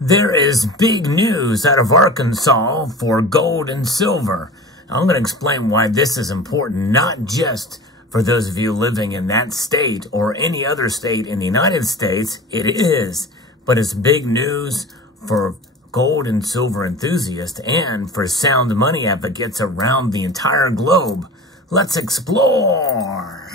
There is big news out of Arkansas for gold and silver. I'm going to explain why this is important, not just for those of you living in that state or any other state in the United States. It is, but it's big news for gold and silver enthusiasts and for sound money advocates around the entire globe. Let's explore.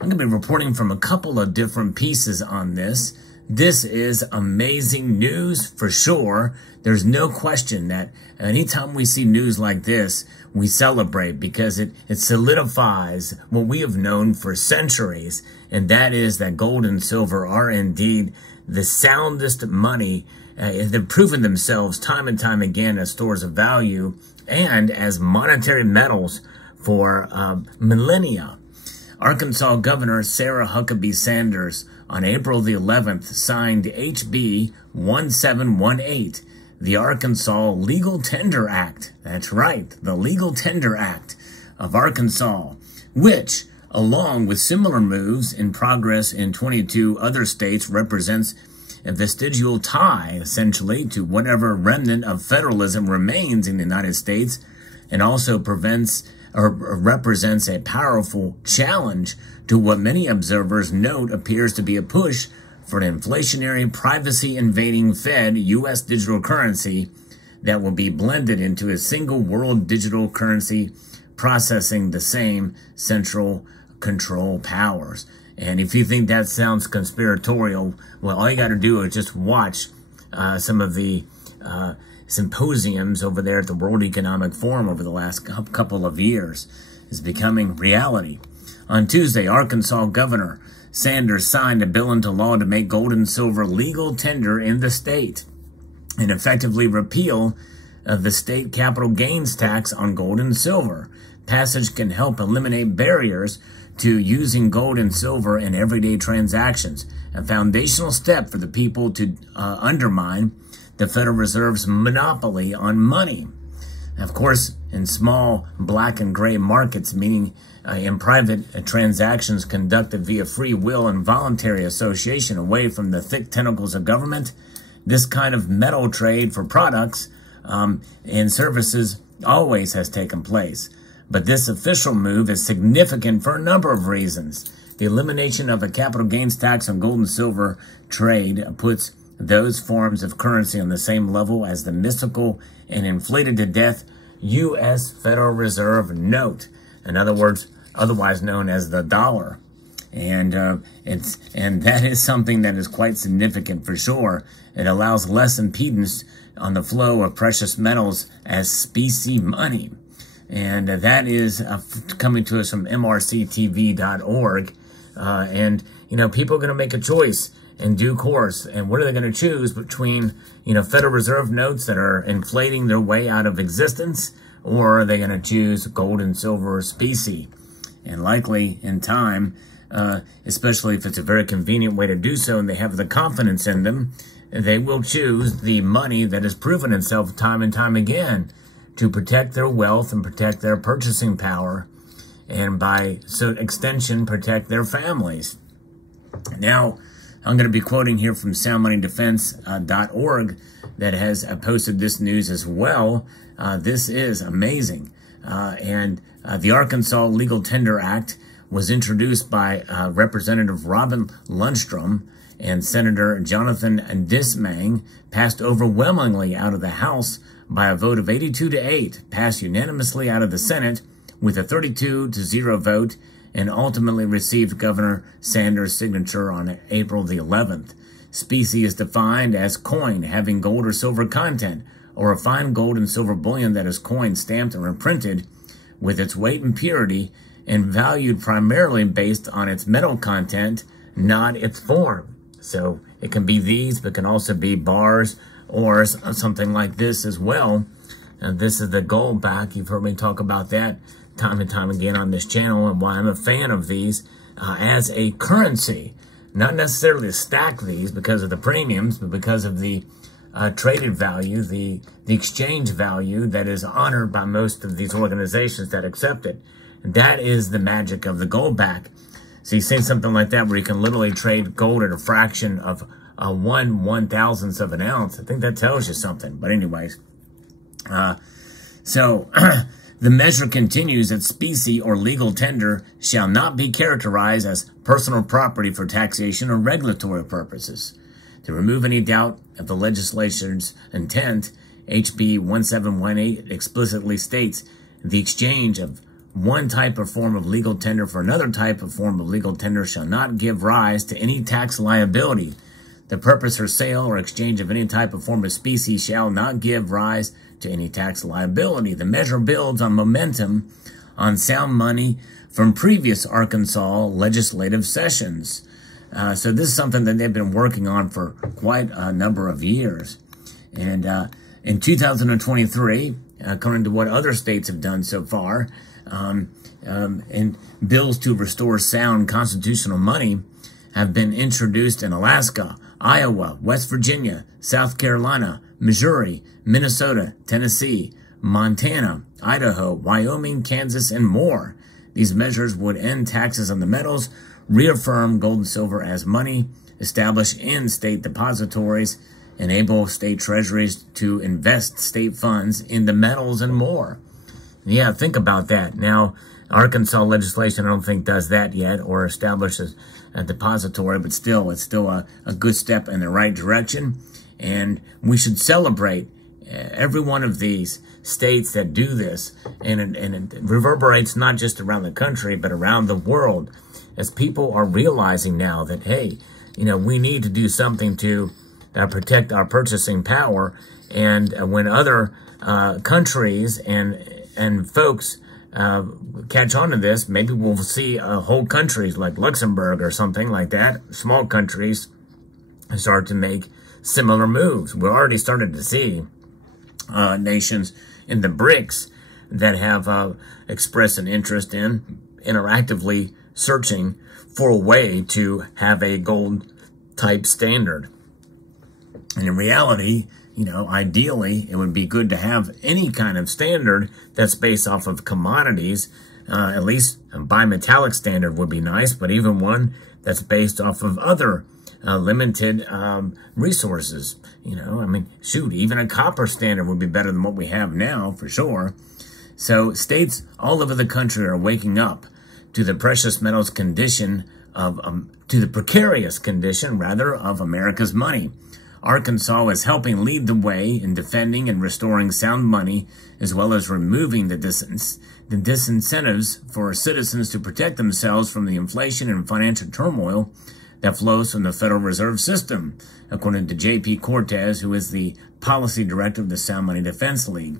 I'm going to be reporting from a couple of different pieces on this. This is amazing news for sure. There's no question that anytime we see news like this, we celebrate because it solidifies what we have known for centuries, and that is that gold and silver are indeed the soundest money. They've proven themselves time and time again as stores of value and as monetary metals for millennia. Arkansas Governor Sarah Huckabee Sanders on April the 11th signed HB 1718, the Arkansas Legal Tender Act. That's right, the Legal Tender Act of Arkansas, which, along with similar moves in progress in 22 other states, represents a vestigial tie, essentially, to whatever remnant of federalism remains in the United States, and also represents a powerful challenge to what many observers note appears to be a push for an inflationary, privacy-invading Fed U.S. digital currency that will be blended into a single world digital currency processing the same central control powers. And if you think that sounds conspiratorial, well, all you got to do is just watch some of the symposiums over there at the World Economic Forum over the last couple of years. Is becoming reality. On Tuesday, Arkansas Governor Sanders signed a bill into law to make gold and silver legal tender in the state and effectively repeal the state capital gains tax on gold and silver. Passage can help eliminate barriers to using gold and silver in everyday transactions, a foundational step for the people to undermine the Federal Reserve's monopoly on money. Of course, in small black and gray markets, meaning in private transactions conducted via free will and voluntary association away from the thick tentacles of government, this kind of metal trade for products and services always has taken place. But this official move is significant for a number of reasons. The elimination of a capital gains tax on gold and silver trade puts those forms of currency on the same level as the mystical and inflated to death U.S. Federal Reserve note. In other words, otherwise known as the dollar. And that is something that is quite significant for sure. It allows less impedance on the flow of precious metals as specie money. And that is coming to us from mrctv.org. And, you know, people are going to make a choice in due course. And what are they going to choose between, you know, Federal Reserve notes that are inflating their way out of existence, or are they going to choose gold and silver specie? And likely in time, especially if it's a very convenient way to do so and they have the confidence in them, they will choose the money that has proven itself time and time again to protect their wealth and protect their purchasing power, and by extension protect their families. Now, I'm going to be quoting here from soundmoneydefense.org that has posted this news as well. This is amazing. The Arkansas Legal Tender Act was introduced by Representative Robin Lundstrom and Senator Jonathan Dismang, passed overwhelmingly out of the House by a vote of 82-8, passed unanimously out of the Senate with a 32-0 vote, and ultimately received Governor Sanders' signature on April the 11th. Specie is defined as coin having gold or silver content, or a fine gold and silver bullion that is coined, stamped, or imprinted with its weight and purity, and valued primarily based on its metal content, not its form. So it can be these, but can also be bars or something like this as well. This is the gold back. You've heard me talk about that time and time again on this channel, and why I'm a fan of these as a currency. Not necessarily to stack these because of the premiums, but because of the traded value, the exchange value that is honored by most of these organizations that accept it. And that is the magic of the gold back. So you've seen something like that where you can literally trade gold at a fraction of 1/1000th of an ounce. I think that tells you something. But anyways, so the measure continues that specie or legal tender shall not be characterized as personal property for taxation or regulatory purposes. To remove any doubt of the legislature's intent, HB 1718 explicitly states the exchange of one type or form of legal tender for another type of form of legal tender shall not give rise to any tax liability. The purpose or sale or exchange of any type or form of specie shall not give rise to any tax liability. The measure builds on momentum on sound money from previous Arkansas legislative sessions. So this is something that they've been working on for quite a number of years. And in 2023, according to what other states have done so far, and bills to restore sound constitutional money have been introduced in Alaska, Iowa, West Virginia, South Carolina, Missouri, Minnesota, Tennessee, Montana, Idaho, Wyoming, Kansas, and more. These measures would end taxes on the metals, reaffirm gold and silver as money, establish in state depositories, enable state treasuries to invest state funds in the metals, and more. Yeah, think about that. Now, Arkansas legislation, I don't think, does that yet or establishes a depository, but still, it's still a good step in the right direction. And we should celebrate every one of these states that do this. And it reverberates not just around the country, but around the world, as people are realizing now that, hey, you know, we need to do something to protect our purchasing power. And when other countries and folks catch on to this, maybe we'll see whole countries like Luxembourg or something like that, small countries, start to make similar moves. We're already started to see nations in the BRICS that have expressed an interest in interactively searching for a way to have a gold type standard. And in reality, you know, ideally, it would be good to have any kind of standard that's based off of commodities. At least a bimetallic standard would be nice, but even one that's based off of other limited resources. You know, I mean, shoot, even a copper standard would be better than what we have now, for sure. So states all over the country are waking up to the precious metals condition of, to the precarious condition, rather, of America's money. Arkansas is helping lead the way in defending and restoring sound money, as well as removing the disincentives for citizens to protect themselves from the inflation and financial turmoil that flows from the Federal Reserve System, according to J.P. Cortez, who is the policy director of the Sound Money Defense League.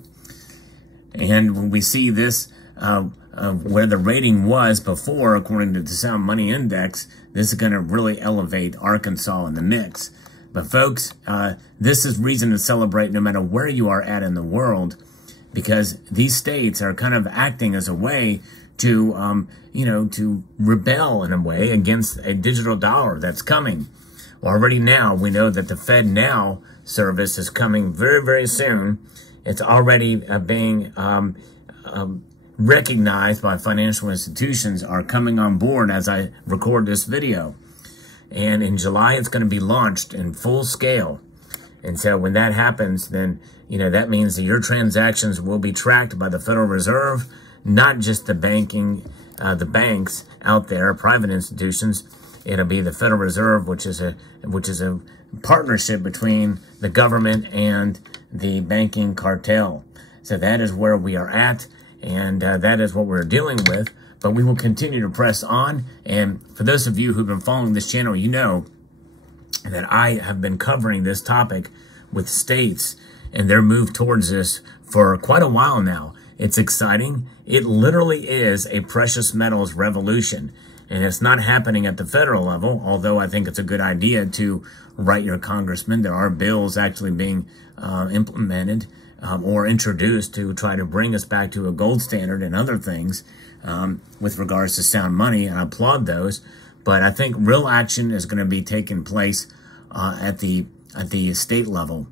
And when we see this, where the rating was before, according to the Sound Money Index, this is going to really elevate Arkansas in the mix. But folks, this is reason to celebrate no matter where you are at in the world, because these states are kind of acting as a way to, you know, to rebel in a way against a digital dollar that's coming. Well, already now, we know that the FedNow service is coming very, very soon. It's already being recognized by financial institutions are coming on board as I record this video. And in July, it's going to be launched in full scale. And so when that happens, then, you know, that means that your transactions will be tracked by the Federal Reserve, not just the banks out there, private institutions. It'll be the Federal Reserve, which is a partnership between the government and the banking cartel. So that is where we are at, and that is what we're dealing with. But we will continue to press on. And for those of you who've been following this channel, you know that I have been covering this topic with states and their move towards this for quite a while now. It's exciting. It literally is a precious metals revolution. And it's not happening at the federal level, although I think it's a good idea to write your congressman. There are bills actually being implemented or introduced to try to bring us back to a gold standard and other things with regards to sound money, and I applaud those. But I think real action is going to be taking place at the state level.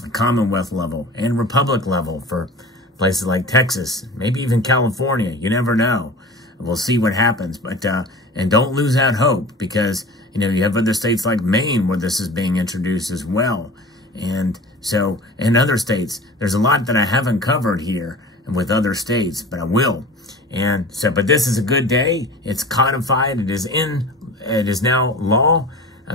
Commonwealth level and Republic level for places like Texas, maybe even California. You never know. We'll see what happens. But and don't lose out hope, because you have other states like Maine where this is being introduced as well. And so in other states, there's a lot that I haven't covered here with other states, but I will. And so, but this is a good day. It's codified. It is now law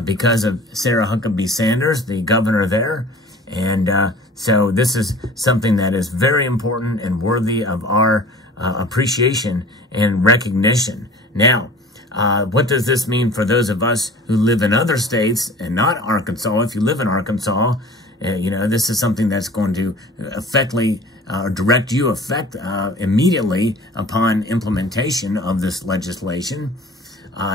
because of Sarah Huckabee Sanders, the governor there. And so this is something that is very important and worthy of our appreciation and recognition. Now, what does this mean for those of us who live in other states and not Arkansas? If you live in Arkansas, this is something that's going to direct you effect immediately upon implementation of this legislation.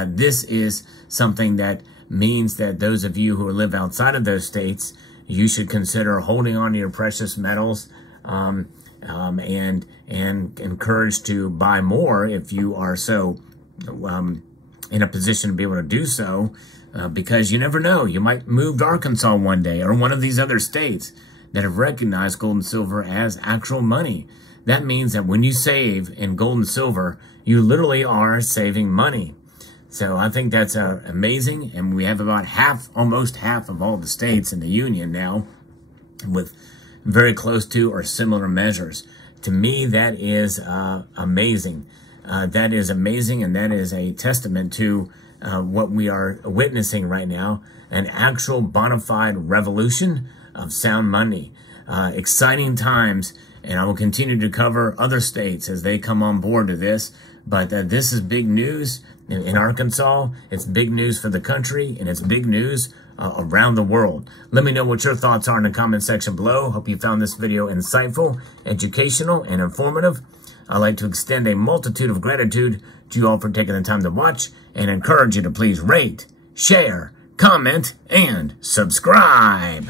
This is something that means that those of you who live outside of those states, you should consider holding on to your precious metals and encouraged to buy more if you are so in a position to be able to do so, because you never know. You might move to Arkansas one day, or one of these other states that have recognized gold and silver as actual money. That means that when you save in gold and silver, you literally are saving money. So I think that's amazing, and we have about almost half of all the states in the union now with very close to or similar measures. To me, that is amazing. That is amazing, and that is a testament to what we are witnessing right now, an actual bona fide revolution of sound money. Exciting times, and I will continue to cover other states as they come on board to this. But this is big news in Arkansas. It's big news for the country, and it's big news around the world. Let me know what your thoughts are in the comment section below. Hope you found this video insightful, educational, and informative. I'd like to extend a multitude of gratitude to you all for taking the time to watch, and encourage you to please rate, share, comment, and subscribe.